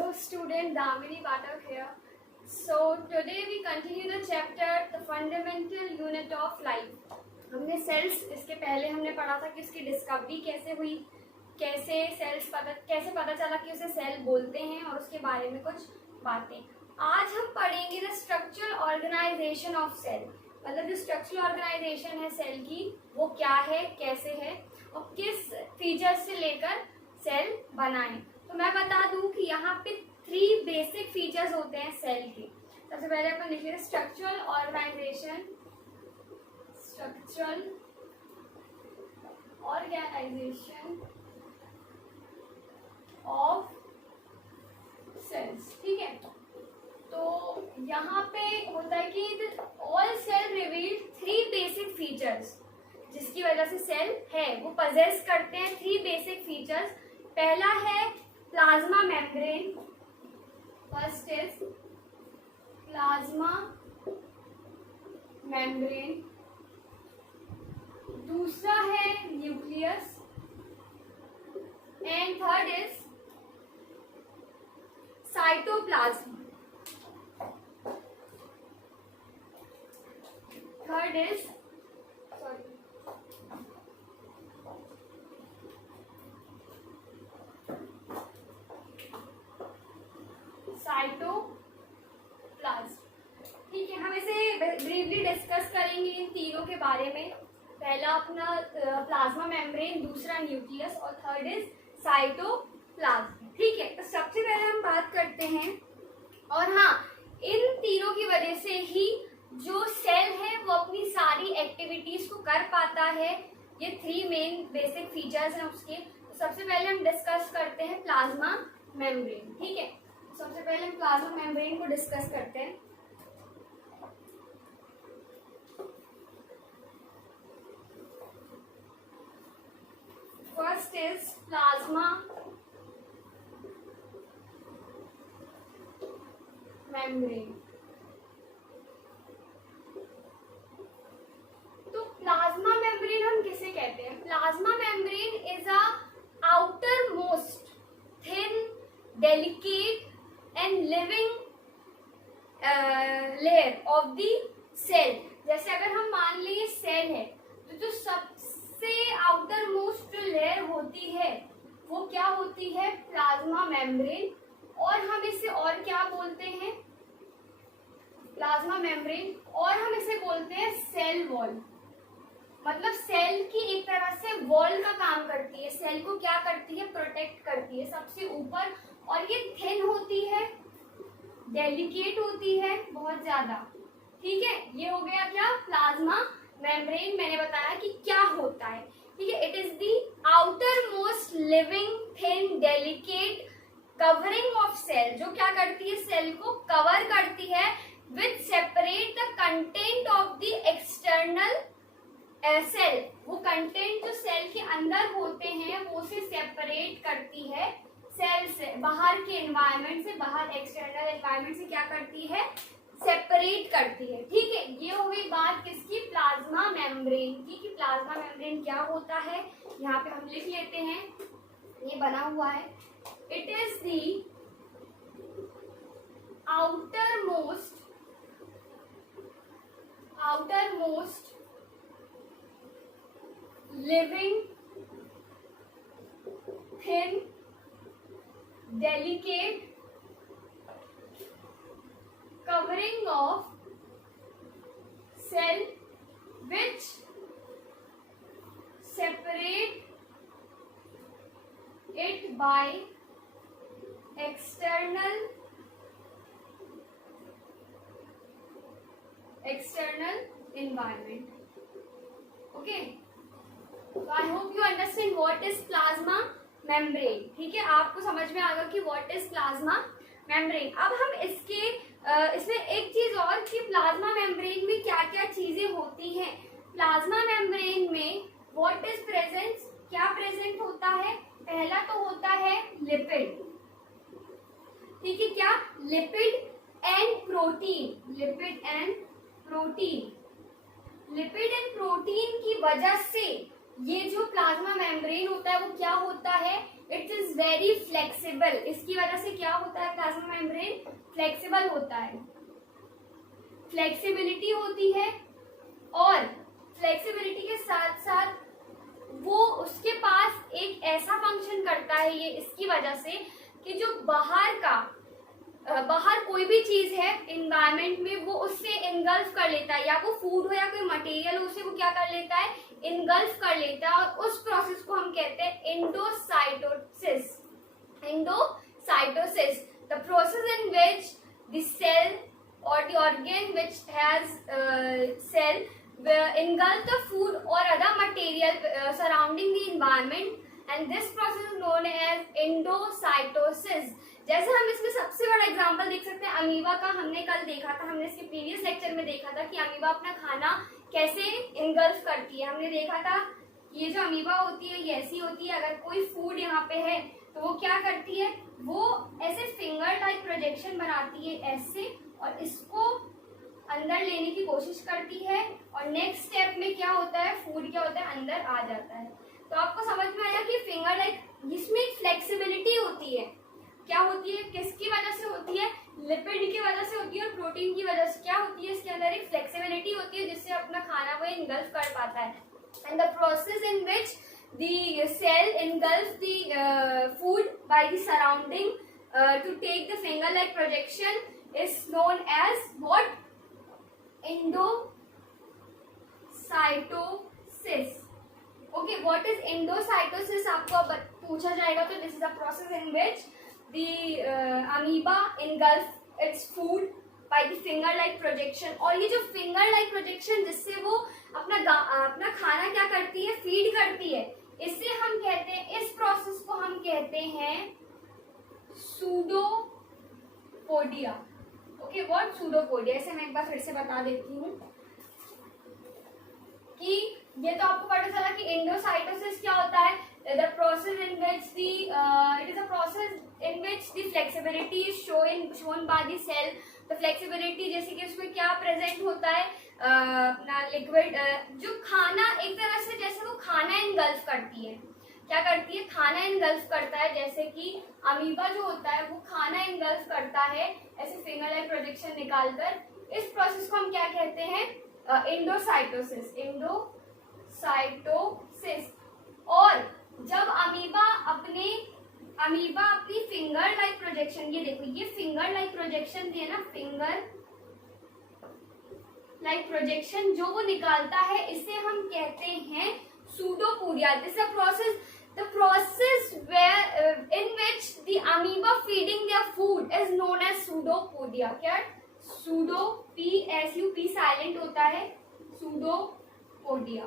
Hello student, Damini Pathak here. So today we continue the chapter The Fundamental Unit of Life. हमने sales इसके पहले हमने पढ़ा था कि उसकी डिस्कवरी कैसे हुई, कैसे पता चला कि उसे सेल बोलते हैं और उसके बारे में कुछ बातें. आज हम पढ़ेंगे the structural organisation of cell. मतलब जो स्ट्रक्चरल ऑर्गेनाइजेशन है सेल की वो क्या है, कैसे है और किस फीचर्स से लेकर सेल बना है. तो मैं बता दूं कि यहाँ पे 3 बेसिक फीचर्स होते हैं सेल के. सबसे पहले अपन लिखेंगे स्ट्रक्चरल ऑर्गेनाइजेशन ऑफ सेल्स. ठीक है, तो यहाँ पे होता है कि all cell reveal 3 basic features जिसकी वजह से सेल है वो पजेस करते हैं 3 बेसिक फीचर्स. पहला है plasma membrane. First is plasma membrane. दूसरा है nucleus and third is cytoplasm. Third is cytoplasm. ठीक है, हम इसे ब्रीफली डिस्कस करेंगे इन तीनों के बारे में. पहला अपना प्लाज्मा मेम्ब्रेन, दूसरा न्यूक्लियस और थर्ड इज साइटोप्लाज्म. ठीक है, तो सबसे पहले हम बात करते हैं. और हाँ, इन तीनों की वजह से ही जो सेल है वो अपनी सारी एक्टिविटीज को कर पाता है. ये 3 मेन बेसिक फीचर्स हैं उसके. तो सबसे पहले हम डिस्कस करते हैं प्लाज्मा मेम्ब्रेन. ठीक है, सबसे पहले हम प्लाज्मा मेम्ब्रेन को डिस्कस करते हैं. First is plasma membrane. तो प्लाज्मा मेम्ब्रेन हम किसे कहते हैं? Plasma membrane is a outermost thin delicate and living layer of the cell. जैसे अगर हम मान लें सेल है तो जो सबसे आउटर मोस्ट जो लेयर होती है वो क्या होती है? Plasma membrane. और हम इसे और क्या बोलते हैं? Plasma membrane. और हम इसे बोलते हैं सेल वॉल. मतलब सेल की एक तरह से वॉल का काम करती है. सेल को क्या करती है? प्रोटेक्ट करती है सबसे ऊपर. और ये थिन होती है, डेलिकेट होती है बहुत ज्यादा. ठीक है, ये हो गया क्या? Plasma membrane. मैंने बताया कि क्या होता है. ठीक है, it is the outermost living thin delicate covering of cell. जो क्या करती है? सेल को कवर करती है with separate the content of the external cell. वो कंटेंट जो सेल के अंदर होते हैं वो उसे सेपरेट करती है सेल से. बाहर के एनवायरनमेंट से, बाहर एक्सटर्नल एनवायरनमेंट से क्या करती है? सेपरेट करती है. ठीक है, ये हो गई बात किसकी? प्लाज्मा मेम्ब्रेन की. कि प्लाज्मा मेम्ब्रेन क्या होता है. यहाँ पे हम लिख लेते हैं, ये बना हुआ है. It is the outer most living thin delicate covering of cell which separate it by external environment. Okay, so I hope you understand what is plasma membrane. ठीक है, आपको समझ में आ गया कि what is plasma membrane. अब हम इसमें एक चीज और कि प्लाज्मा मेम्ब्रेन में क्या क्या चीजें होती हैं. प्लाज्मा मेम्ब्रेन में what is present, क्या प्रेजेंट होता है? पहला तो होता है लिपिड. ठीक है, क्या? Lipid and protein. Lipid and protein की वजह से ये जो प्लाज्मा मेम्ब्रेन होता है वो क्या होता है, इट इज वेरी फ्लेक्सिबल। इसकी वजह से क्या होता है, प्लाज्मा मेम्ब्रेन फ्लेक्सिबल होता है, फ्लेक्सिबिलिटी होती है, और फ्लेक्सिबिलिटी के साथ साथ वो उसके पास एक ऐसा फंक्शन करता है ये इसकी वजह से कि जो बाहर कोई भी चीज है इन्वायरमेंट में वो उससे इनगल्फ कर लेता है, या वो फूड हो या कोई मटेरियल हो उसे वो क्या कर लेता है, इनगल्फ कर लेता है, और उस प्रोसेस को हम कहते हैं endocytosis. Endocytosis, the process in which the cell or the organ which has cell engulf the food or other material surrounding the environment, and this process is known as endocytosis। जैसे हम इसमें सबसे बड़ा example देख सकते हैं amoeba का, हमने कल देखा था, हमने इसके प्रीवियस लेक्चर में देखा था कि अमीबा अपना खाना कैसे इंगल्फ करती है। हमने देखा था ये जो अमीबा होती है ये ऐसी होती है, अगर कोई फूड यहाँ पे है तो वो क्या करती है, वो ऐसे फिंगर टाइप प्रोजेक्शन बनाती है ऐसे, और इसको अंदर लेने की कोशिश करती है, और नेक्स्ट स्टेप में क्या होता है, फूड क्या होता है, अंदर आ जाता है। तो आपको समझ में आया कि फिंगर लाइक, इसमें फ्लेक्सिबिलिटी होती है, क्या होती है, किसकी वजह से होती है, लिपिड की वजह से होती है, और प्रोटीन की वजह से क्या होती है, इसके अंदर एक फ्लेक्सिबिलिटी होती है जिससे अपना खाना वो इंगल्फ कर पाता है। And the process in which the cell engulfs the food by the surrounding to take the finger-like projection is known as what? Endocytosis. Okay, what is endocytosis? आपको पूछा जाएगा तो this is the process in which the amoeba engulf its food by the finger-like projection। और ये जो finger-like projection जिससे वो अपना खाना क्या करती है, फीड करती है, इससे हम कहते हैं, इस प्रोसेस को हम कहते हैं सूडोपोडिया। ओके, व्हाट सूडोपोडिया, इसे मैं एक बार फिर से बता देती हूँ कि ये तो आपको पता चला कि एंडोसाइटोसिस क्या होता है, the process in which it is a process in which the flexibility is shown by the cell. तो फ्लेक्सिबिलिटी जैसे कि उसमें क्या प्रेजेंट होता है, अपना लिक्विड जो खाना, एक तरह से जैसे वो खाना इनगल्फ करती है, क्या करती है, खाना इनगल्फ करता है, जैसे कि अमीबा जो होता है वो खाना इनगल्फ करता है ऐसे फिंगर लाइक प्रोजेक्शन निकालकर। इस प्रोसेस को हम क्या कहते हैं, एंडोसाइटोसिस। एंडोसाइटोसिस। और जब अमीबा अपनी फिंगर लाइक प्रोजेक्शन, ये देखो ये फिंगर लाइक प्रोजेक्शन है ना, फिंगर लाइक प्रोजेक्शन जो वो निकालता है इसे हम कहते हैं pseudopodia. This is the process where in which the amoeba feeding their food is known as pseudopodia। क्या pseudo, p s u p silent होता है, pseudopodia।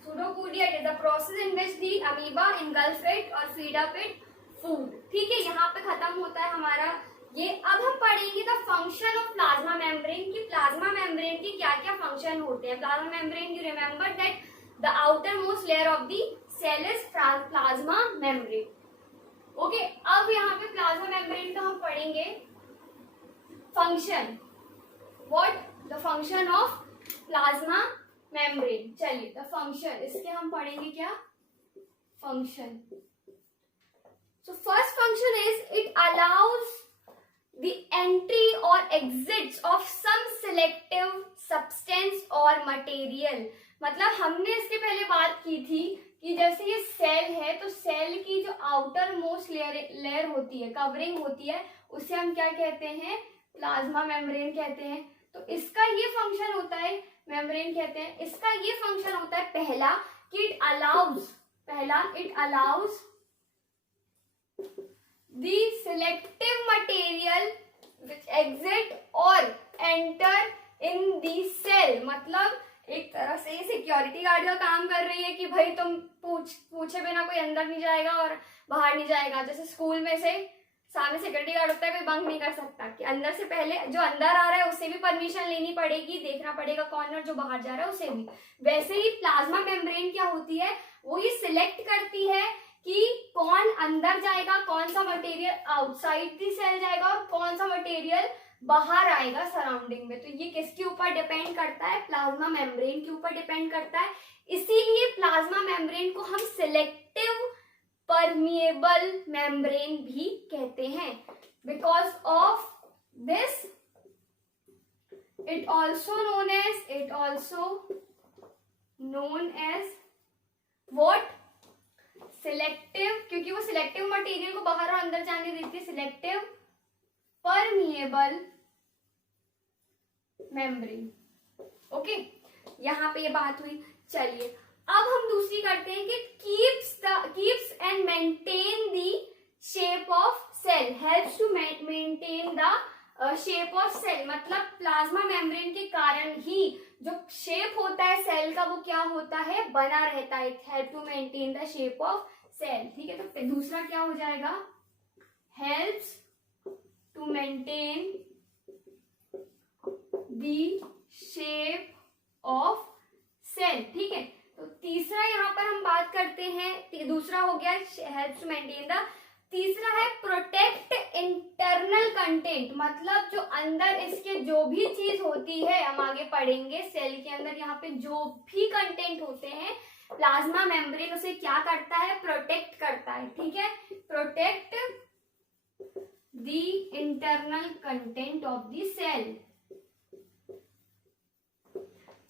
Pseudopodia is the process in which the amoeba engulf it or feed up it food। ठीक है, यहाँ पे खत्म होता है हमारा ये। अब हम पढ़ेंगे the function of plasma membrane की प्लाज्मा मेम्ब्रेन के क्या क्या फंक्शन होते हैं। Plasma membrane, you remember that the outermost layer of the cell is plasma membrane. Okay, अब यहाँ पे प्लाज्मा मेम्ब्रेन का हम पढ़ेंगे function. What the function of plasma membrane. चलिए द फंक्शन, इसके हम पढ़ेंगे क्या, function. So first function is it allows the entry or exits of some selective substance or material। मतलब हमने इसके पहले बात की थी कि जैसे ये सेल है तो सेल की जो आउटर मोस्ट लेयर होती है, कवरिंग होती है, उसे हम क्या कहते हैं, प्लाज्मा मेम्ब्रेन कहते हैं। तो इसका ये फंक्शन होता है, मेम्ब्रेन कहते हैं, इसका ये फंक्शन होता है पहला कि it allows the selective material which exit or enter in the cell। मतलब एक तरह से सिक्योरिटी गार्ड का काम कर रही है कि भाई तुम पूछे बिना कोई अंदर नहीं जाएगा और बाहर नहीं जाएगा। जैसे स्कूल में से सामने सिक्योरिटी गार्ड होता है, कोई बंक नहीं कर सकता, कि अंदर से पहले जो अंदर आ रहा है उससे भी परमिशन लेनी पड़ेगी, देखना पड़ेगा कौन, और जो बाहर जा रहा है उसे भी। वैसे ही प्लाज्मा मेम्ब्रेन क्या होती है, वो ये सिलेक्ट करती है कि कौन अंदर जाएगा, कौन सा मटेरियल आउटसाइड दी सेल जाएगा और कौन सा मटेरियल बाहर आएगा सराउंडिंग में। तो ये किसके ऊपर डिपेंड करता है? प्लाज्मा मेम्ब्रेन के ऊपर डिपेंड करता है। इसीलिए प्लाज्मा मेम्ब्रेन को हम सिलेक्टिव परमिएबल मेम्ब्रेन भी कहते हैं। Because of this it also known as what? Selective, क्योंकि वो सिलेक्टिव मटेरियल को बाहर और अंदर जाने देती है, सिलेक्टिव परमिएबल मेम्ब्रेन। ओके, यहाँ पे ये बात हुई। चलिए अब हम दूसरी करते हैं कि keeps and maintain the shape of cell, helps to maintain the shape of cell. मतलब प्लाज्मा मेम्ब्रेन के कारण ही जो शेप होता है सेल का वो क्या होता है? बना रहता है। Help to maintain the shape of cell. ठीक है, तो दूसरा क्या हो जाएगा? Helps to maintain the shape of cell. ठीक है, तो तीसरा यहाँ पर हम बात करते हैं, दूसरा हो गया हेल्प्स टू मेंटेन द। तीसरा है प्रोटेक्ट इंटरनल कंटेंट, मतलब जो अंदर इसके जो भी चीज होती है, हम आगे पढ़ेंगे सेल के अंदर यहाँ पे जो भी कंटेंट होते हैं, प्लाज्मा मेम्ब्रेन उसे क्या करता है? प्रोटेक्ट करता है। ठीक है, protect the internal content of the cell.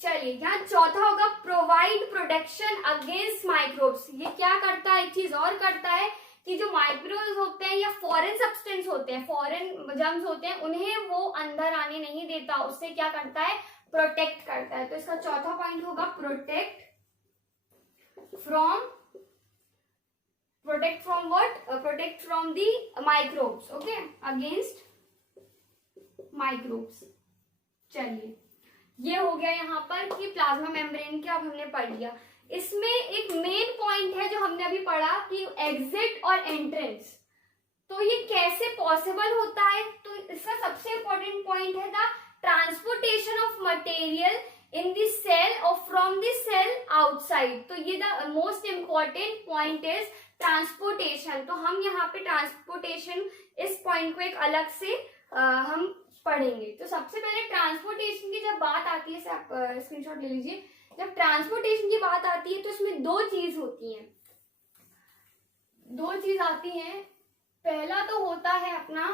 चलिए यहाँ चौथा होगा प्रोवाइड प्रोटेक्शन अगेंस्ट माइक्रोब्स। ये क्या करता है? एक चीज और करता है कि जो माइक्रोब्स होते हैं या फॉरेन सब्सटेंस होते हैं, फॉरेन जर्म्स होते हैं, उन्हें वो अंदर आने नहीं देता, उससे क्या करता है? प्रोटेक्ट करता है। तो इसका चौथा पॉइंट होगा protect from what? Protect from the microbes. Okay, against microbes. चलिए ये हो गया यहाँ पर कि प्लाज्मा मेम्ब्रेन के अब हमने पढ़ लिया। इसमें एक मेन पॉइंट है जो हमने अभी पढ़ा कि एग्जिट और एंट्रेंस। तो ये कैसे पॉसिबल होता है? तो इसका सबसे इंपॉर्टेंट पॉइंट है the transportation of material in the cell और फ्रॉम द सेल आउटसाइड। तो ये the most important point is transportation. तो हम यहाँ पे ट्रांसपोर्टेशन इस पॉइंट को एक अलग से हम पढ़ेंगे। तो सबसे पहले ट्रांसपोर्टेशन की जब बात आती है, आप स्क्रीनशॉट ले लीजिए। जब ट्रांसपोर्टेशन की बात आती है तो इसमें दो चीज होती हैं, दो चीज आती हैं। पहला तो होता है अपना,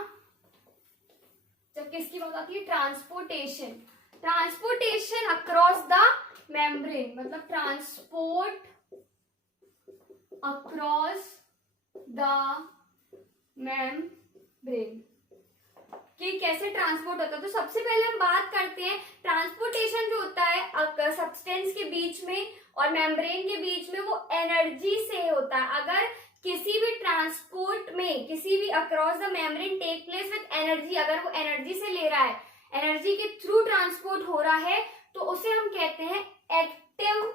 जब किसकी बात आती है? Transportation. Transportation across the membrane, मतलब ट्रांसपोर्ट अक्रॉस द मेम्ब्रेन कि कैसे ट्रांसपोर्ट होता है। तो सबसे पहले हम बात करते हैं ट्रांसपोर्टेशन जो होता है सब्सटेंस के बीच में और मेम्ब्रेन के बीच में, वो एनर्जी से होता है। अगर किसी भी ट्रांसपोर्ट में, किसी भी across the membrane take place with energy, अगर वो एनर्जी से ले रहा है, एनर्जी के थ्रू ट्रांसपोर्ट हो रहा है, तो उसे हम कहते हैं active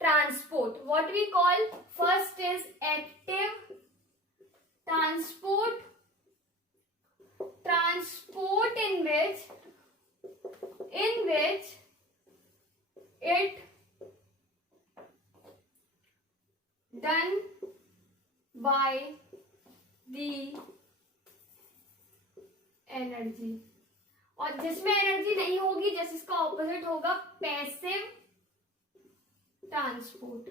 transport. What we call? First is active transport, transport in which it done by the energy, और जिसमें एनर्जी नहीं होगी, जैसे इसका ऑपोजिट होगा पैसिव ट्रांसपोर्ट।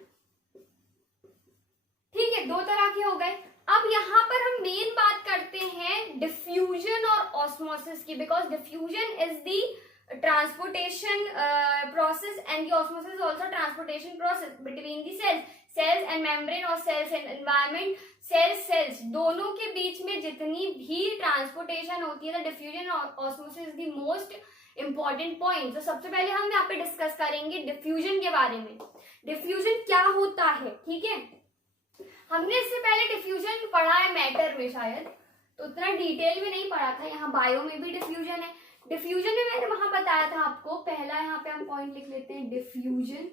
ठीक है, दो तरह के हो गए। अब यहाँ पर हम मेन बात करते हैं डिफ्यूजन और ऑस्मोसिस की, because diffusion is the transportation process and the osmosis also transportation process between the cells and membrane और सेल्स एंड एनवायरनमेंट। सेल्स दोनों के बीच में जितनी भी ट्रांसपोर्टेशन होती है, डिफ्यूजन और osmosis is the most important point. तो सबसे पहले हम यहाँ पे डिस्कस करेंगे डिफ्यूजन के बारे में। डिफ्यूजन क्या होता है? ठीक है, हमने इससे पहले डिफ्यूजन पढ़ा है मैटर में, शायद तो उतना डिटेल में नहीं पढ़ा था। यहाँ बायो में भी डिफ्यूजन है। डिफ्यूजन में मैंने वहां बताया था आपको। पहला यहाँ पे हम पॉइंट लिख लेते हैं डिफ्यूजन।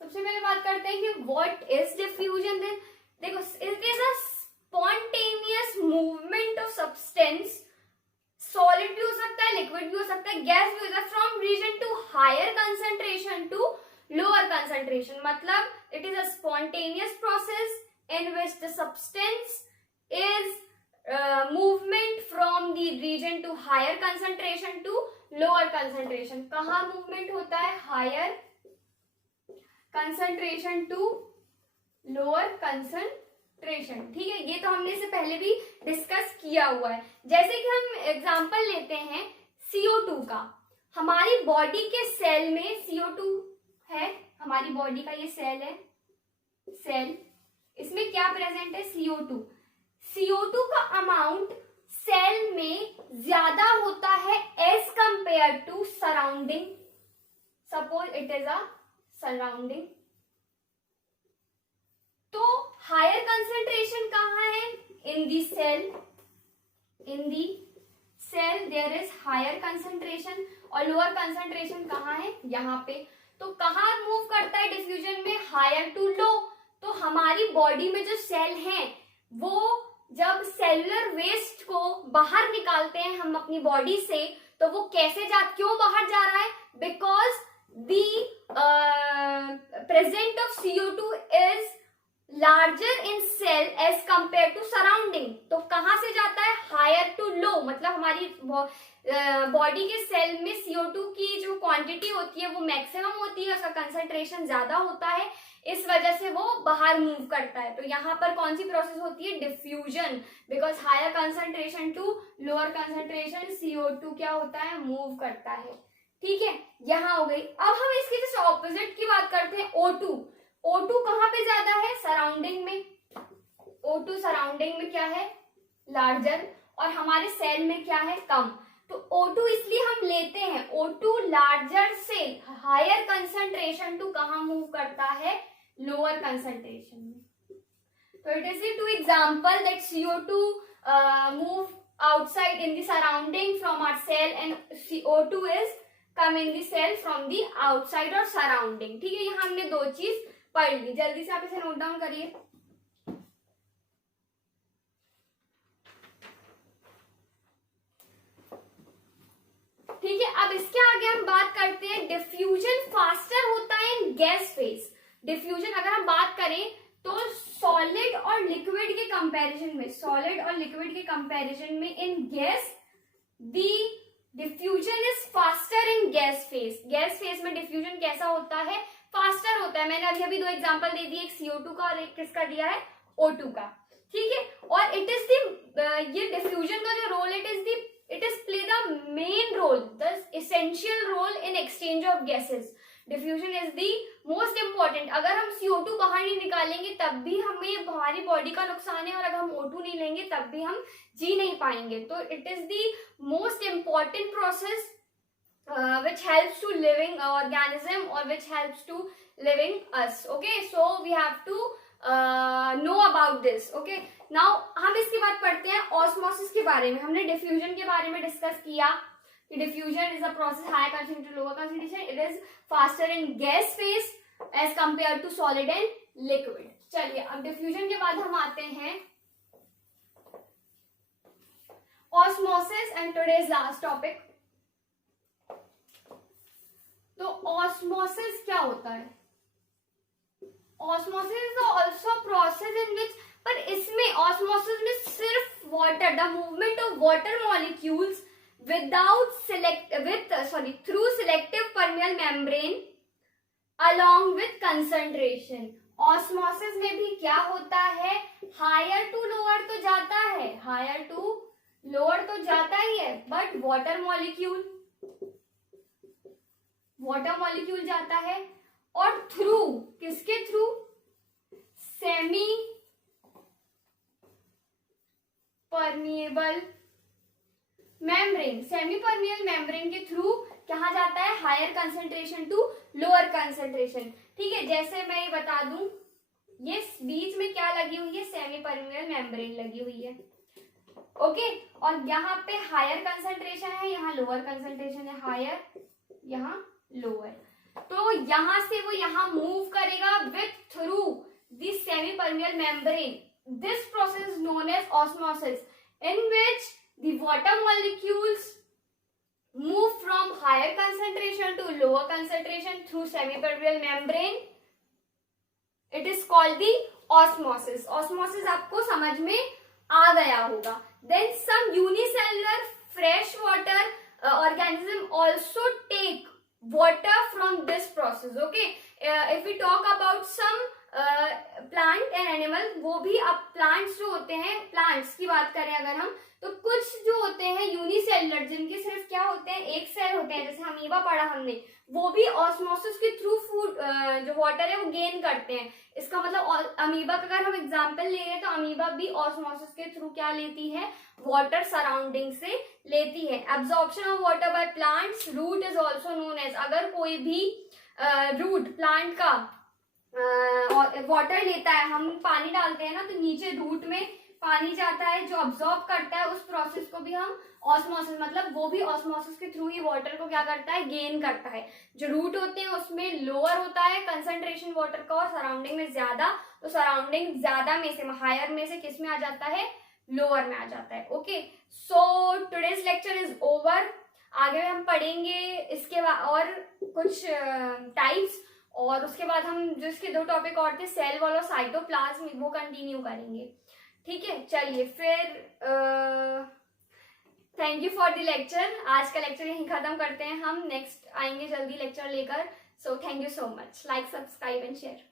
सबसे पहले बात करते हैं कि व्हाट इज डिफ्यूजन। देखो, it is a spontaneous movement of substance, solid भी हो सकता है, लिक्विड भी हो सकता है, गैस भी हो सकता है, from region to higher concentration to lower concentration. मतलब it is a spontaneous process in which the substance is movement from the region to higher concentration to lower concentration. कहाँ मूवमेंट होता है? Higher concentration to lower concentration. ठीक है, ये तो हमने इससे पहले भी डिस्कस किया हुआ है. जैसे कि हम एग्जांपल लेते हैं CO2 का. हमारी बॉडी के सेल में CO2 है, हमारी बॉडी का ये सेल है, सेल, इसमें क्या प्रेजेंट है? CO2. CO2 का अमाउंट सेल में ज्यादा होता है as compare to surrounding. Suppose it is a surrounding. तो हायर कंसंट्रेशन कहाँ है? In the cell. In the cell there is higher concentration. और लोअर कंसंट्रेशन कहाँ है? यहाँ पे. तो कहाँ मूव करता है डिफ्यूजन में? हायर टू लो. तो हमारी बॉडी में जो सेल हैं वो जब सेलुलर वेस्ट को बाहर निकालते हैं हम अपनी बॉडी से, तो वो कैसे क्यों बाहर जा रहा है? Because the present of CO2 is larger in cell as compare to surrounding. तो कहां से जाता है? Higher to low. मतलब हमारी बॉडी के सेल में CO2 की जो क्वांटिटी होती है वो मैक्सिमम होती है, उसका कंसंट्रेशन ज्यादा होता है, इस वजह से वो बाहर मूव करता है. तो यहाँ पर कौन सी प्रोसेस होती है? Diffusion. Because higher concentration to lower concentration CO2 क्या होता है? मूव करता है. ठीक है, यहाँ हो गई. अब हम इसके जैसे ऑपोजिट की बात करते हैं O2. O2 कहाँ पे ज्यादा है? सराउंडिंग में. O2 सराउंडिंग में क्या है? लार्जर. और हमारे सेल में क्या है? कम. तो O2 इसलिए हम लेते हैं. O2 लार्जर से हायर कंसंट्रेशन टू कहाँ मूव करता है? लोअर कंसंट्रेशन में. तो it is the two example that CO2 move outside in the surrounding from our cell and CO2 is come in the cell from the outside और surrounding. ठीक है, यहाँ हमने दो चीज पढ़ ली. जल्दी से आप इसे नोट डाउन करिए. ठीक है, अब इसके आगे हम बात करते हैं डिफ्यूजन फास्टर होता है इन गैस फेज. डिफ्यूजन अगर हम बात करें तो सॉलिड और लिक्विड के कंपैरिजन में, सॉलिड और लिक्विड के कंपैरिजन में इन gas the diffusion is faster in gas phase. Gas phase में डिफ्यूजन कैसा होता है? फास्टर होता है. मैंने अभी दो एग्जांपल दे दिए, एक CO2 का और एक किसका दिया है? O2 का. ठीक है, और इट इज द ये डिफ्यूजन का जो role it is play the main role, the essential role in exchange of gases. Diffusion is the most important. अगर हम CO2 बाहर नहीं निकालेंगे तब भी हमें हमारी बॉडी का नुकसान है, और अगर हम O2 नहीं लेंगे तब भी हम जी नहीं पाएंगे. तो it is the most important process which helps to living organism or which helps to living us. Okay, so we have to know about this. Okay, now हम इसके बाद पढ़ते हैं ऑस्मोसिस के बारे में. हमने डिफ्यूजन के बारे में डिस्कस किया कि diffusion is a process higher concentration to lower concentration. It is faster in gas phase as compare to solid and liquid. चलिए, अब डिफ्यूजन के बाद हम आते हैं osmosis and today's last topic. तो ऑस्मोसिस क्या होता है? Osmosis is also process in which, पर इसमें ऑस्मोसिस में सिर्फ water, the movement of water molecules through selective permeable membrane along with concentration. Osmosis में भी क्या होता है? हायर टू लोअर तो जाता है, हायर टू लोअर तो जाता ही है, बट वाटर मॉलिक्यूल जाता है. और थ्रू किसके through? Semi permeable membrane. Semi permeable membrane के थ्रू कहा जाता है? Higher concentration to lower concentration. ठीक है, जैसे मैं ये बता दूं, ये बीच में क्या लगी हुई है? सेमी परमिएबल मेम्ब्रेन लगी हुई है. ओके, और यहाँ पे हायर कंसंट्रेशन है, यहाँ लोअर कंसंट्रेशन है. हायर, यहाँ लोअर. तो यहां से वो यहां मूव करेगा with through the semi permeable membrane. This process is known as osmosis, in which the water molecules move from higher concentration to lower concentration through semi permeable membrane. It is called the osmosis. Osmosis आपको समझ में आ गया होगा. Then some unicellular fresh water organism also take water from this process. Okay, if we talk about some plant and animal, वो भी अब plants जो होते हैं, प्लांट्स की बात करें अगर हम, तो कुछ जो होते हैं यूनिसेलुलर, जिनके सिर्फ क्या होते हैं, एक सेल होते हैं, जैसे अमीबा पढ़ा हमने, वो भी ऑस्मोसिस के थ्रू फूड जो वाटर है वो गेन करते हैं। इसका मतलब अमीबा का अगर हम एग्जांपल ले रहे हैं तो अमीबा भी ऑस्मोसिस के थ्रू क्या लेती है, वाटर सराउंडिंग से लेती है। Absorption of water by plants, root is also known as, अगर कोई भी रूट प्लांट का वाटर लेता है, हम पानी डालते हैं ना, तो नीचे रूट में पानी जाता है जो अब्सॉर्ब करता है, उस प्रोसेस को भी हम ऑस्मोसिस, मतलब वो भी ऑस्मोसिस के थ्रू ही वाटर को क्या करता है, गेन करता है। जो रूट होते हैं उसमें लोअर होता है कंसंट्रेशन वाटर का और सराउंडिंग में ज्यादा, तो सराउंडिंग ज्यादा में से, हायर में से किस में आ जाता है, लोअर में आ जाता है। Okay, so today's lecture is over. आगे हम पढ़ेंगे इसके बाद और कुछ टाइप्स, और उसके बाद हम जो इसके दो टॉपिक और थे, सेल वॉल और साइटोप्लाज्म, वो कंटिन्यू करेंगे। ठीक है, चलिए फिर thank you for the lecture. आज का लेक्चर यहीं खत्म करते हैं हम, नेक्स्ट आएंगे जल्दी लेक्चर लेकर। So thank you so much. Like, subscribe and share.